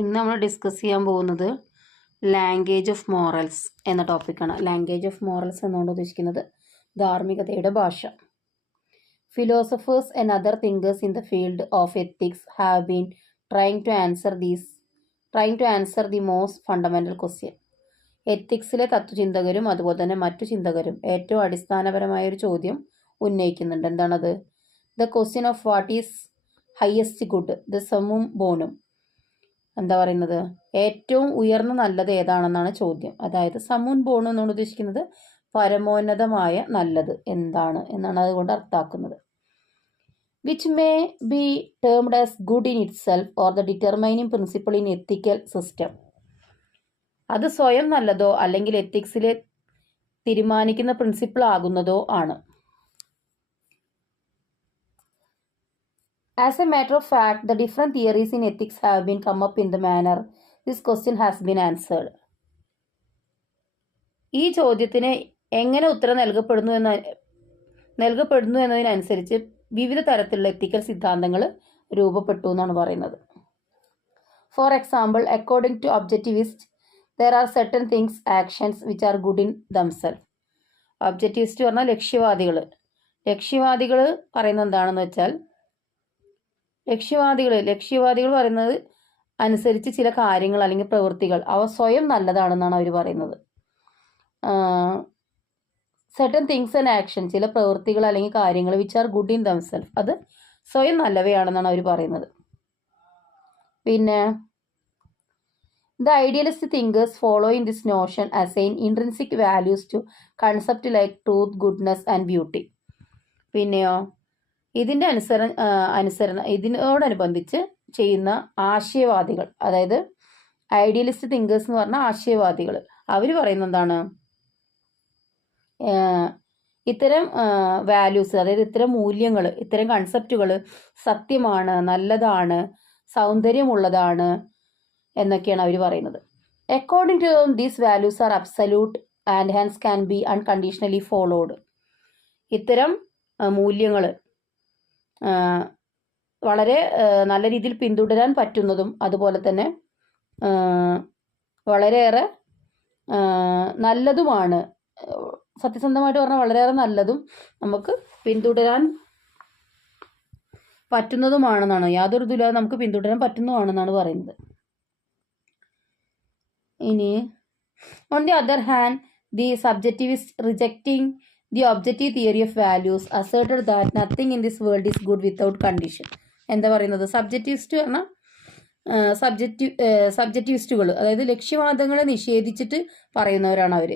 ഇന്ന് നമ്മൾ ഡിസ്കസ് ചെയ്യാൻ പോകുന്നത് ലാംഗ്വേജ് ഓഫ് മോറൽസ് എന്ന ടോപ്പിക്കാണ്. ലാംഗ്വേജ് ഓഫ് മോറൽസ് എന്നുകൊണ്ട് ഉദ്ദേശിക്കുന്നത് ധാർമ്മികതയുടെ ഭാഷ. Philosophers and other thinkers in the field of ethics have been trying to answer the most fundamental question. എത്തിക്സിലെ തത്വചിന്തകരും അതുപോലെ തന്നെ മറ്റു ചിന്തകരും ഏറ്റവും അടിസ്ഥാനപരമായ ഒരു ചോദ്യം ഉന്നയിക്കുന്നുണ്ട്. എന്താണത്? The question of what is highest good, the സമ്മും ബോണും. എന്താ പറയുന്നത്? ഏറ്റവും ഉയർന്ന നല്ലത് ഏതാണെന്നാണ് ചോദ്യം. അതായത് സമ്മുൻ ബോണും എന്നാണ് ഉദ്ദേശിക്കുന്നത് പരമോന്നതമായ നല്ലത് എന്താണ് എന്നാണ് അതുകൊണ്ട് അർത്ഥാക്കുന്നത്. Which may be termed as good in itself or the determining principle in ethical system. അത് സ്വയം നല്ലതോ അല്ലെങ്കിൽ എത്തിക്സിലെ തീരുമാനിക്കുന്ന പ്രിൻസിപ്പിൾ ആകുന്നതോ ആണ്. As a matter of fact, the different theories in ethics have been come up in the manner this question has been answered. ഈ ചോദ്യത്തിന് എങ്ങനെ ഉത്തരം നൽകപ്പെടുന്നു എന്നതിനനുസരിച്ച് വിവിധ തരത്തിലുള്ള എത്തിക്കൽ സിദ്ധാന്തങ്ങൾ രൂപപ്പെട്ടു എന്നാണ് പറയുന്നത്. For example, according to objectivist there are certain things, actions which are good in themselves. ഒബ്ജക്റ്റിവിസ്റ്റ് പറഞ്ഞാൽ ലക്ഷ്യവാദികൾ പറയുന്നത് എന്താണെന്ന് വെച്ചാൽ ലക്ഷ്യവാദികൾ പറയുന്നത് അനുസരിച്ച് ചില കാര്യങ്ങൾ അല്ലെങ്കിൽ പ്രവൃത്തികൾ അവ സ്വയം നല്ലതാണെന്നാണ് അവർ പറയുന്നത്. സെർട്ടൻ തിങ്സ് ആൻഡ് ആക്ഷൻ, ചില പ്രവൃത്തികൾ അല്ലെങ്കിൽ കാര്യങ്ങൾ which are good in themselves, അത് സ്വയം നല്ലവയാണെന്നാണ് അവർ പറയുന്നത്. പിന്നെ the idealist thinkers following this notion assign intrinsic values to concept like truth, goodness and beauty. പിന്നെയോ ഇതിനോടനുബന്ധിച്ച് ചെയ്യുന്ന ആശയവാദികൾ, അതായത് ഐഡിയലിസ്റ്റ് തിങ്കേഴ്സ് എന്ന് പറഞ്ഞ ആശയവാദികൾ, അവർ പറയുന്നത് എന്താണ്? ഇത്തരം വാല്യൂസ്, അതായത് ഇത്തരം മൂല്യങ്ങൾ, ഇത്തരം കൺസെപ്റ്റുകൾ സത്യമാണ്, നല്ലതാണ്, സൗന്ദര്യമുള്ളതാണ് എന്നൊക്കെയാണ് അവർ പറയുന്നത്. According to these values are absolute and hence can be unconditionally followed. ഇത്തരം മൂല്യങ്ങൾ വളരെ നല്ല രീതിയിൽ പിന്തുടരാൻ പറ്റുന്നതും അതുപോലെ തന്നെ വളരെയേറെ നല്ലതുമാണ്. സത്യസന്ധമായിട്ട് പറഞ്ഞാൽ വളരെയേറെ നല്ലതും നമുക്ക് പിന്തുടരാൻ പറ്റുന്നതുമാണെന്നാണ്, യാതൊരു ഇതുമില്ലാതെ നമുക്ക് പിന്തുടരാൻ പറ്റുന്നതാണെന്നാണ് പറയുന്നത്. ഇനി on the other hand the subjectivist rejecting the objective theory of values asserted that nothing in this world is good without condition. എന്താ പറയുന്നത്? സബ്ജക്റ്റിവിസ്റ്റുകൾ, അതായത് ലക്ഷ്യവാദങ്ങളെ നിഷേധിച്ചിട്ട് പറയുന്നവരാണ് അവർ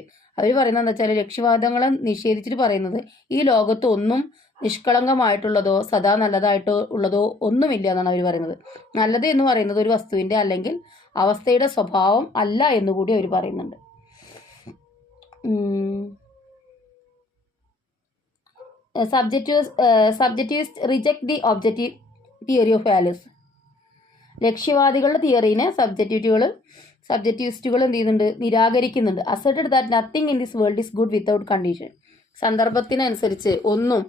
പറയുന്നത് എന്താ വെച്ചാൽ, ലക്ഷ്യവാദങ്ങളെ നിഷേധിച്ചിട്ട് പറയുന്നത് ഈ ലോകത്ത് ഒന്നും നിഷ്കളങ്കമായിട്ടുള്ളതോ സദാ നല്ലതായിട്ടോ ഉള്ളതോ ഒന്നുമില്ല എന്നാണ് അവർ പറയുന്നത്. നല്ലത് എന്ന് പറയുന്നത് ഒരു വസ്തുവിൻ്റെ അല്ലെങ്കിൽ അവസ്ഥയുടെ സ്വഭാവം അല്ല എന്നുകൂടി അവർ പറയുന്നുണ്ട്. Subjectivists reject the objective theory of values. ലക്ഷ്യവാദികളുടെ തിയറീനെ സബ്ജക്റ്റിവിസ്റ്റുകൾ എന്ത് ചെയ്യുന്നുണ്ട്? നിരാകരിക്കുന്നുണ്ട്. asserted that nothing in this world is good without condition. സന്ദർഭത്തിനനുസരിച്ച് ഒന്നും,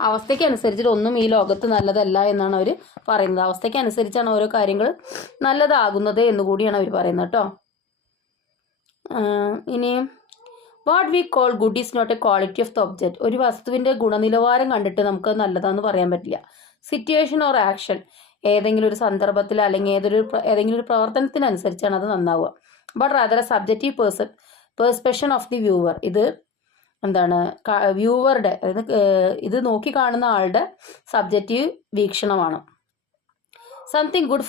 അവസ്ഥയ്ക്കനുസരിച്ചിട്ട് ഒന്നും ഈ ലോകത്ത് നല്ലതല്ല എന്നാണ് അവർ പറയുന്നത്. അവസ്ഥയ്ക്കനുസരിച്ചാണ് ഓരോ കാര്യങ്ങൾ നല്ലതാകുന്നത് എന്നുകൂടിയാണ് അവർ പറയുന്നത് കേട്ടോ. ഇനി what we call good is not a quality of the object. ഒരു വസ്തുവിൻ്റെ ഗുണനിലവാരം കണ്ടിട്ട് നമുക്ക് നല്ലതാണെന്ന് പറയാൻ പറ്റില്ല. സിറ്റുവേഷൻ ഓർ ആക്ഷൻ, ഏതെങ്കിലും ഒരു സന്ദർഭത്തിൽ അല്ലെങ്കിൽ ഏതെങ്കിലും ഒരു പ്രവർത്തനത്തിനനുസരിച്ചാണ് അത് നന്നാവുക. But rather a subjective perspective of the viewer. ഇത് എന്താണ്? വ്യൂവറുടെ, അതായത് ഇത് നോക്കി കാണുന്ന ആളുടെ സബ്ജക്റ്റീവ് വീക്ഷണമാണ്. Something good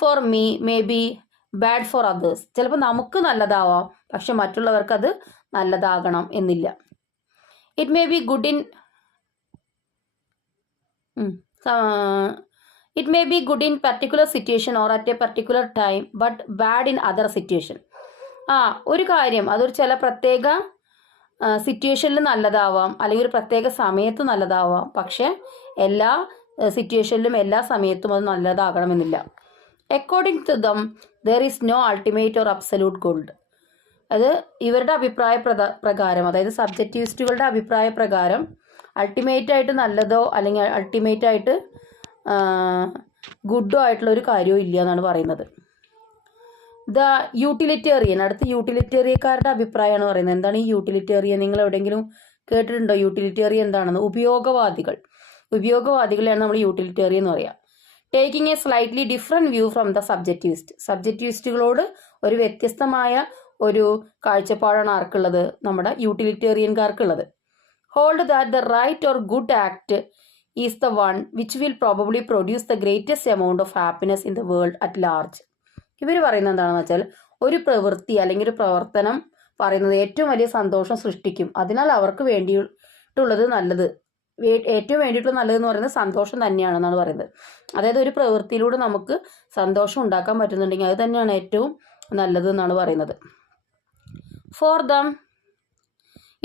for me may be bad for others. ചിലപ്പോൾ നമുക്ക് നല്ലതാവാം, പക്ഷെ മറ്റുള്ളവർക്ക് അത് നല്ലതാകണം എന്നില്ല. It may be good in particular situation or at a particular time but bad in other situation. ഒരു കാര്യം അതൊരു ചില പ്രത്യേക സിറ്റുവേഷനിൽ നല്ലതാവാം, അല്ലെങ്കിൽ ഒരു പ്രത്യേക സമയത്ത് നല്ലതാവാം, പക്ഷെ എല്ലാ സിറ്റുവേഷനിലും എല്ലാ സമയത്തും അത് നല്ലതാകണമെന്നില്ല. According to them there is no ultimate or absolute good. അത് ഇവരുടെ അഭിപ്രായ പ്രകാരം, അതായത് സബ്ജക്റ്റിവിസ്റ്റുകളുടെ അഭിപ്രായ പ്രകാരം അൾട്ടിമേറ്റ് ആയിട്ട് നല്ലതോ അല്ലെങ്കിൽ അൾട്ടിമേറ്റ് ആയിട്ട് ഗുഡോ ആയിട്ടുള്ള ഒരു കാര്യവും ഇല്ല എന്നാണ് പറയുന്നത്. ദ യൂട്ടിലിറ്റേറിയൻ, അടുത്ത യൂട്ടിലിറ്റേറിയക്കാരുടെ അഭിപ്രായമാണ് പറയുന്നത്. എന്താണ് ഈ യൂട്ടിലിറ്റേറിയൻ? നിങ്ങൾ എവിടെയെങ്കിലും കേട്ടിട്ടുണ്ടോ യൂട്ടിലിറ്റേറിയൻ എന്താണെന്ന്? ഉപയോഗവാദികളെയാണ് നമ്മൾ യൂട്ടിലിറ്റേറിയൻ എന്ന് പറയുക. Taking a slightly different view from the subjectivist. സബ്ജക്റ്റിവിസ്റ്റുകളോട് ഒരു വ്യത്യസ്തമായ ഒരു കാഴ്ചപ്പാടാണ് ആർക്കുള്ളത്? നമ്മുടെ യൂട്ടിലിറ്റേറിയൻകാർക്കുള്ളത്. Hold that the right or good act is the one which will probably produce the greatest amount of happiness in the world at large. ഇവർ പറയുന്നത് എന്താണെന്ന് വെച്ചാൽ, ഒരു പ്രവൃത്തി അല്ലെങ്കിൽ ഒരു പ്രവർത്തനം പറയുന്നത് ഏറ്റവും വലിയ സന്തോഷം സൃഷ്ടിക്കും, അതിനാൽ അവർക്ക് വേണ്ടിയിട്ടുള്ളത് നല്ലത്, ഏറ്റവും വേണ്ടിയിട്ടുള്ള നല്ലതെന്ന് പറയുന്നത് സന്തോഷം തന്നെയാണെന്നാണ് പറയുന്നത്. അതായത് ഒരു പ്രവൃത്തിയിലൂടെ നമുക്ക് സന്തോഷം ഉണ്ടാക്കാൻ പറ്റുന്നുണ്ടെങ്കിൽ അത് തന്നെയാണ് ഏറ്റവും നല്ലത് എന്നാണ് പറയുന്നത്. For them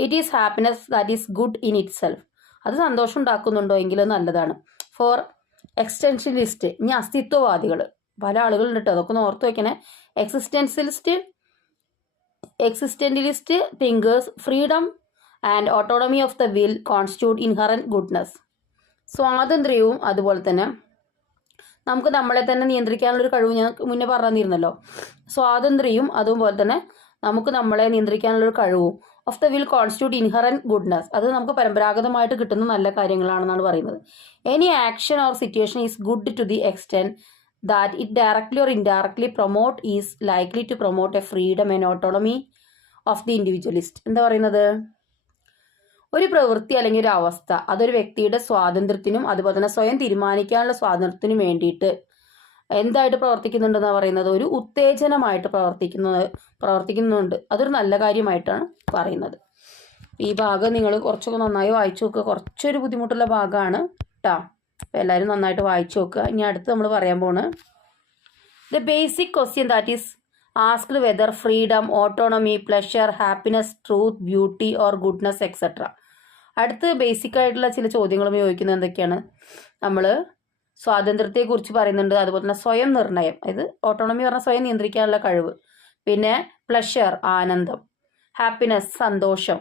it is happiness that is good in it self. അത് സന്തോഷം ഉണ്ടാക്കുന്നുണ്ടോ എങ്കിൽ നല്ലതാണ്. ഫോർ എക്സ്റ്റൻഷ്യലിസ്റ്റ്, ഇനി അസ്തിത്വവാദികൾ പല ആളുകളുണ്ട് കേട്ടോ, അതൊക്കെ ഒന്ന് ഓർത്ത് വയ്ക്കണേ. Existentialist thinkers, freedom and autonomy of the will constitute inherent goodness. സ്വാതന്ത്ര്യവും അതുപോലെ തന്നെ നമുക്ക് നമ്മളെ തന്നെ നിയന്ത്രിക്കാനുള്ളൊരു കഴിവ് ഞാൻ മുന്നേ പറഞ്ഞു തന്നിരുന്നല്ലോ. സ്വാതന്ത്ര്യവും അതുപോലെ തന്നെ നമുക്ക് നമ്മളെ നിയന്ത്രിക്കാനുള്ളൊരു കഴിവും of the will constitute inherent goodness, അത് നമുക്ക് പരമ്പരാഗതമായിട്ട് കിട്ടുന്ന നല്ല കാര്യങ്ങളാണെന്നാണ് പറയുന്നത്. Any action or situation is good to the extent that it directly or indirectly promote is likely to promote a freedom and autonomy of the individualist. എന്താ പറയുന്നത്? ഒരു പ്രവൃത്തി അല്ലെങ്കിൽ ഒരു അവസ്ഥ അതൊരു വ്യക്തിയുടെ സ്വാതന്ത്ര്യത്തിനും അതുപോലെ തന്നെ സ്വയം തീരുമാനിക്കാനുള്ള സ്വാതന്ത്ര്യത്തിനും വേണ്ടിയിട്ട് എന്തായിട്ട് പ്രവർത്തിക്കുന്നുണ്ടെന്നാണ് പറയുന്നത്? ഒരു ഉത്തേജനമായിട്ട് പ്രവർത്തിക്കുന്നുണ്ട്. അതൊരു നല്ല കാര്യമായിട്ടാണ് പറയുന്നത്. ഈ ഭാഗം നിങ്ങൾ കുറച്ചൊക്കെ നന്നായി വായിച്ചു നോക്കുക. കുറച്ചൊരു ബുദ്ധിമുട്ടുള്ള ഭാഗമാണ് കേട്ടോ. അപ്പോൾ എല്ലാവരും നന്നായിട്ട് വായിച്ചു നോക്കുക. ഇനി അടുത്ത് നമ്മൾ പറയാൻ പോണ് the basic question that is asked whether freedom, autonomy, pleasure, happiness, truth, beauty or goodness etcetera. അടുത്ത് ബേസിക് ആയിട്ടുള്ള ചില ചോദ്യങ്ങളും ചോദിക്കുന്നത് എന്തൊക്കെയാണ്? നമ്മൾ സ്വാതന്ത്ര്യത്തെക്കുറിച്ച് പറയുന്നുണ്ട്, അതുപോലെ തന്നെ സ്വയം നിർണയം, അതായത് ഓട്ടോണമി പറഞ്ഞാൽ സ്വയം നിയന്ത്രിക്കാനുള്ള കഴിവ്, പിന്നെ പ്ലഷർ ആനന്ദം, ഹാപ്പിനെസ് സന്തോഷം,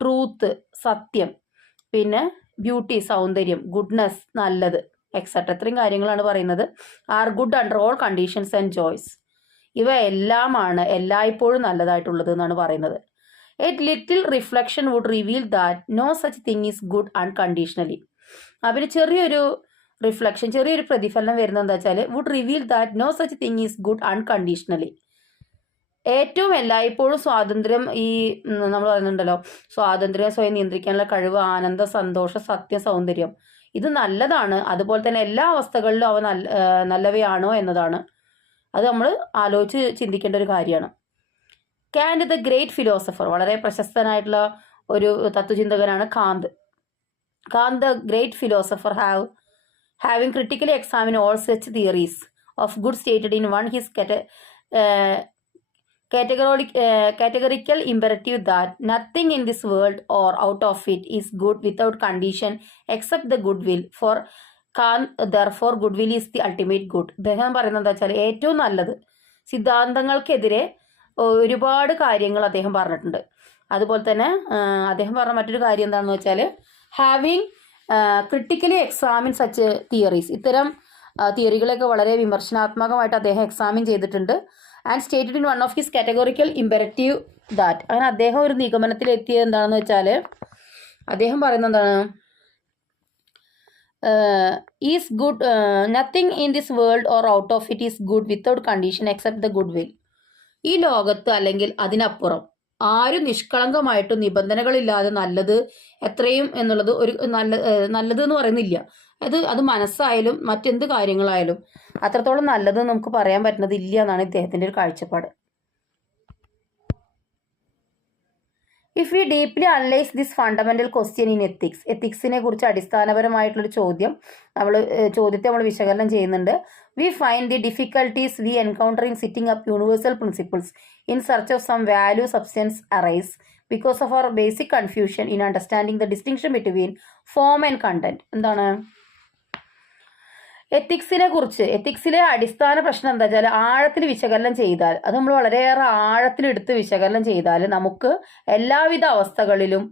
ട്രൂത്ത് സത്യം, പിന്നെ ബ്യൂട്ടി സൗന്ദര്യം, ഗുഡ്നെസ് നല്ലത് എക്സെട്ര. ഇത്രയും കാര്യങ്ങളാണ് പറയുന്നത്. Are good under all conditions and joys. ഇവ എല്ലാമാണ് എല്ലായ്പ്പോഴും നല്ലതായിട്ടുള്ളത് എന്നാണ് പറയുന്നത്. A little reflection would reveal that no such thing is good unconditionally. അതിന് ചെറിയൊരു റിഫ്ലക്ഷൻ, ചെറിയൊരു പ്രതിഫലനം വരുന്നത് എന്താ വെച്ചാൽ, would reveal that no such thing is good unconditionally. ഏറ്റവും എല്ലായ്പ്പോഴും സ്വാതന്ത്ര്യം, ഈ നമ്മൾ പറയുന്നുണ്ടല്ലോ സ്വാതന്ത്ര്യം, സ്വയം നിയന്ത്രിക്കാനുള്ള കഴിവ്, ആനന്ദ, സന്തോഷം, സത്യം, സൗന്ദര്യം, ഇത് നല്ലതാണ്. അതുപോലെ തന്നെ എല്ലാ അവസ്ഥകളിലും അവ നല്ലവയാണോ എന്നതാണ് അത് നമ്മൾ ആലോചിച്ച് ചിന്തിക്കേണ്ട ഒരു കാര്യമാണ്. കാന്റ് ദ ഗ്രേറ്റ് ഫിലോസഫർ, വളരെ പ്രശസ്തനായിട്ടുള്ള ഒരു തത്വചിന്തകനാണ് Kant. Kant the great philosopher having critically examine all such theories of good stated in one his categorical imperative that nothing in this world or out of it is good without condition except the goodwill. For Kant, therefore, goodwill is the ultimate good. അദ്ദേഹം പറയുന്നത് എന്താ വെച്ചാൽ, ഏറ്റവും നല്ലത് സിദ്ധാന്തങ്ങൾക്കെതിരെ ഒരുപാട് കാര്യങ്ങൾ അദ്ദേഹം പറഞ്ഞിട്ടുണ്ട്. അതുപോലെ തന്നെ അദ്ദേഹം പറഞ്ഞ മറ്റൊരു കാര്യം എന്താണെന്ന് വെച്ചാൽ, having critically examine such theories, ഇത്തരം തിയറികളൊക്കെ വളരെ വിമർശനാത്മകമായിട്ട് അദ്ദേഹം എക്സാമിൻ ചെയ്തിട്ടുണ്ട്. And stated in one of his categorical imperative that, അങ്ങനെ അദ്ദേഹം ഒരു നിഗമനത്തിൽ എത്തിയത് എന്താണെന്ന് വെച്ചാൽ, അദ്ദേഹം പറയുന്നത് എന്താണ്, is good nothing in this world or out of it is good without condition except the good will. ഈ ലോകത്ത് അല്ലെങ്കിൽ അതിനപ്പുറം ആരും നിഷ്കളങ്കമായിട്ടും നിബന്ധനകളില്ലാതെ നല്ലത് എത്രയും എന്നുള്ളത് ഒരു നല്ലത് എന്ന് പറയുന്നില്ല. അത് മനസ്സായാലും മറ്റെന്ത് കാര്യങ്ങളായാലും അത്രത്തോളം നല്ലത് നമുക്ക് പറയാൻ പറ്റുന്നത് ഇല്ല എന്നാണ് ഇദ്ദേഹത്തിൻ്റെ ഒരു കാഴ്ചപ്പാട്. If we deeply analyse this fundamental question in എത്തിക്സിനെ കുറിച്ച് അടിസ്ഥാനപരമായിട്ടുള്ളൊരു ചോദ്യത്തെ നമ്മൾ വിശകലനം ചെയ്യുന്നുണ്ട്. We find the difficulties we encounter in sitting up universal principles in search of some value substance arise because of our basic confusion in understanding the distinction between form and content. എന്താണ് എത്തിക്സിലെ അടിസ്ഥാന പ്രശ്നം എന്താ വെച്ചാൽ, ആഴത്തിൽ വിശകലനം ചെയ്താൽ, അത് നമ്മൾ വളരെയേറെ ആഴത്തിലെടുത്ത് വിശകലനം ചെയ്താൽ നമുക്ക് എല്ലാവിധ അവസ്ഥകളിലും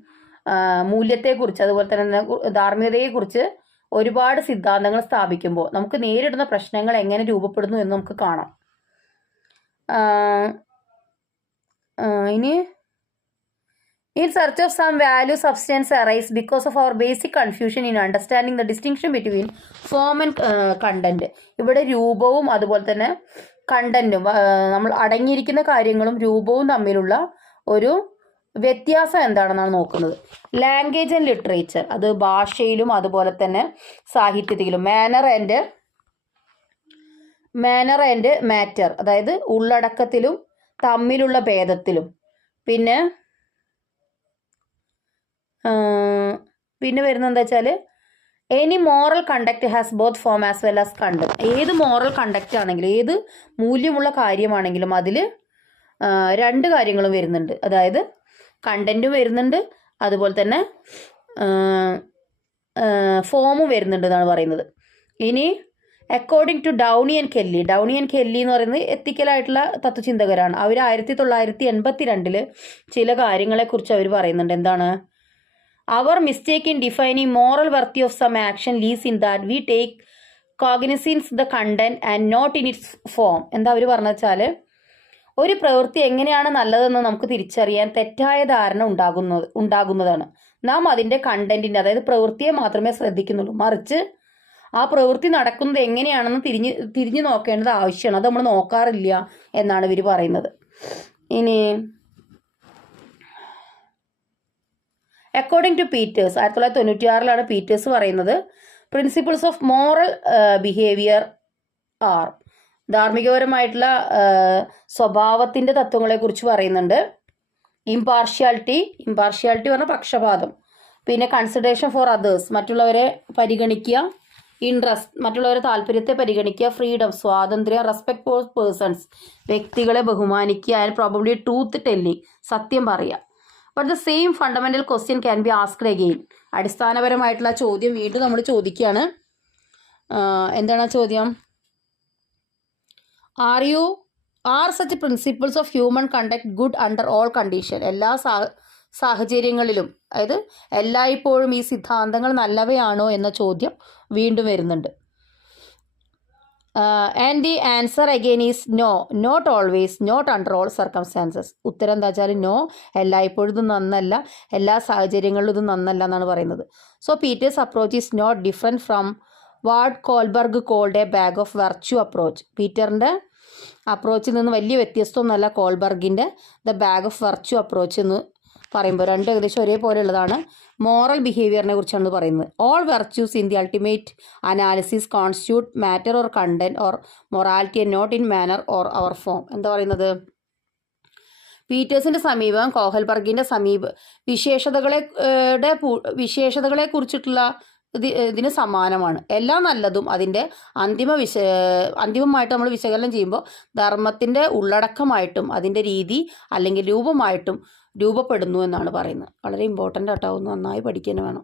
മൂല്യത്തെക്കുറിച്ച് അതുപോലെ തന്നെ ധാർമ്മികതയെക്കുറിച്ച് ഒരുപാട് സിദ്ധാന്തങ്ങൾ സ്ഥാപിക്കുമ്പോൾ നമുക്ക് നേരിടുന്ന പ്രശ്നങ്ങൾ എങ്ങനെ രൂപപ്പെടുന്നു എന്ന് നമുക്ക് കാണാം. ഇനി In search of some value, substance arise because of our basic confusion in understanding the distinction between form and content. ഇവിടെ രൂപവും അതുപോലെ തന്നെ കണ്ടന്റും നമ്മൾ അടങ്ങിയിരിക്കുന്ന കാര്യങ്ങളും രൂപവും തമ്മിലുള്ള ഒരു വ്യത്യാസം എന്താണെന്നാണ് നോക്കുന്നത്. ലാംഗ്വേജ് ആൻഡ് ലിറ്ററേച്ചർ, അത് ഭാഷയിലും അതുപോലെ തന്നെ സാഹിത്യത്തിലും. മാനർ ആൻഡ് മാറ്റർ, അതായത് ഉള്ളടക്കത്തിലും തമ്മിലുള്ള ഭേദത്തിലും. പിന്നെ വരുന്നത് എന്താ വെച്ചാൽ any moral conduct has both form as well as content. ഏത് മോറൽ കണ്ടക്റ്റ് ആണെങ്കിലും ഏത് മൂല്യമുള്ള കാര്യമാണെങ്കിലും അതിൽ രണ്ട് കാര്യങ്ങളും വരുന്നുണ്ട്. അതായത് കണ്ടന്റും വരുന്നുണ്ട്, അതുപോലെ തന്നെ ഫോമും വരുന്നുണ്ട് എന്നാണ് പറയുന്നത്. ഇനി according to Downey and Kelly എന്ന് പറയുന്നത് എത്തിക്കലായിട്ടുള്ള തത്വചിന്തകരാണ്. അവർ 1982 ചില കാര്യങ്ങളെക്കുറിച്ച് അവർ പറയുന്നുണ്ട്. എന്താണ്? Our mistake in defining moral worth of some action lies in that we take cognizance the content and not in its form. എന്താ അവർ പറഞ്ഞു വെച്ചാൽ ഒരു പ്രവൃത്തി എങ്ങനെയാണ് നല്ലതെന്ന് നമുക്ക് തിരിച്ചറിയാൻ തെറ്റായ ധാരണ ഉണ്ടാകുന്നതാണ്. നാം അതിൻ്റെ കണ്ടന്റിൻ്റെ, അതായത് പ്രവൃത്തിയെ മാത്രമേ ശ്രദ്ധിക്കുന്നുള്ളൂ, മറിച്ച് ആ പ്രവൃത്തി നടക്കുന്നത് എങ്ങനെയാണെന്ന് തിരിഞ്ഞു നോക്കേണ്ടത് ആവശ്യമാണ്. അത് നമ്മൾ നോക്കാറില്ല എന്നാണ് ഇവർ പറയുന്നത്. ഇനി അക്കോർഡിംഗ് ടു പീറ്റേഴ്സ്, 1996 പീറ്റേഴ്സ് പറയുന്നത് principles of moral behaviour are, ധാർമ്മികപരമായിട്ടുള്ള സ്വഭാവത്തിൻ്റെ തത്വങ്ങളെക്കുറിച്ച് പറയുന്നുണ്ട്. ഇമ്പാർഷ്യാലിറ്റി പറഞ്ഞാൽ പക്ഷപാതം. പിന്നെ കൺസിഡറേഷൻ ഫോർ അതേഴ്സ്, മറ്റുള്ളവരെ പരിഗണിക്കുക. ഇൻട്രസ്റ്റ്, മറ്റുള്ളവരെ താല്പര്യത്തെ പരിഗണിക്കുക. ഫ്രീഡം, സ്വാതന്ത്ര്യം. റെസ്പെക്ട് ഫോർ പേഴ്സൺസ്, വ്യക്തികളെ ബഹുമാനിക്കുക. ആൻഡ് പ്രോബബ്ലി ട്രൂത്ത് ടെല്ലിംഗ്, സത്യം പറയുക. But the same fundamental question can be asked again. അടിസ്ഥാനപരമായിട്ടുള്ള ചോദ്യം വീണ്ടും നമ്മൾ ചോദിക്കുകയാണ്. എന്താണ് ചോദ്യം? Are such principles of human conduct good under all condition? എല്ലാ സാഹചര്യങ്ങളിലും, അതായത് എല്ലായ്പ്പോഴും ഈ സിദ്ധാന്തങ്ങൾ നല്ലവയാണോ എന്ന ചോദ്യം വീണ്ടും വരുന്നുണ്ട്. And the answer again is no, not always, not under all circumstances. ഉത്തരം എന്താ വെച്ചാൽ നോ, എല്ലായ്പ്പോഴും ഇത് നന്നല്ല, എല്ലാ സാഹചര്യങ്ങളിലും ഇത് നന്നല്ല എന്നാണ് പറയുന്നത്. So Peters approach is not different from what Kohlberg called a bag of virtue approach. പീറ്ററിൻ്റെ അപ്രോച്ചിൽ നിന്ന് വലിയ വ്യത്യസ്തമൊന്നുമല്ല കോൾബർഗിൻ്റെ the bag of virtue approach എന്ന് പറയുമ്പോൾ. രണ്ടും ഏകദേശം ഒരേപോലെ ഉള്ളതാണ്. മോറൽ ബിഹേവിയറിനെ കുറിച്ചാണ് പറയുന്നത്. All virtues in the ultimate analysis constitute matter or content or morality and not in manner or our form. എന്താ പറയുന്നത്? പീറ്റേഴ്സിൻ്റെ സമീപം കോഹൽബർഗിൻ്റെ വിശേഷതകളെ കുറിച്ചിട്ടുള്ള ഇതിന് സമാനമാണ്. എല്ലാം നല്ലതും അതിൻ്റെ അന്തിമമായിട്ട് നമ്മൾ വിശകലനം ചെയ്യുമ്പോൾ ധർമ്മത്തിൻ്റെ ഉള്ളടക്കമായിട്ടും അതിൻ്റെ രീതി അല്ലെങ്കിൽ രൂപമായിട്ടും രൂപപ്പെടുന്നു എന്നാണ് പറയുന്നത്. വളരെ ഇമ്പോർട്ടൻ്റ് ആട്ടോ, ഒന്ന് നന്നായി പഠിക്കാൻ വേണം.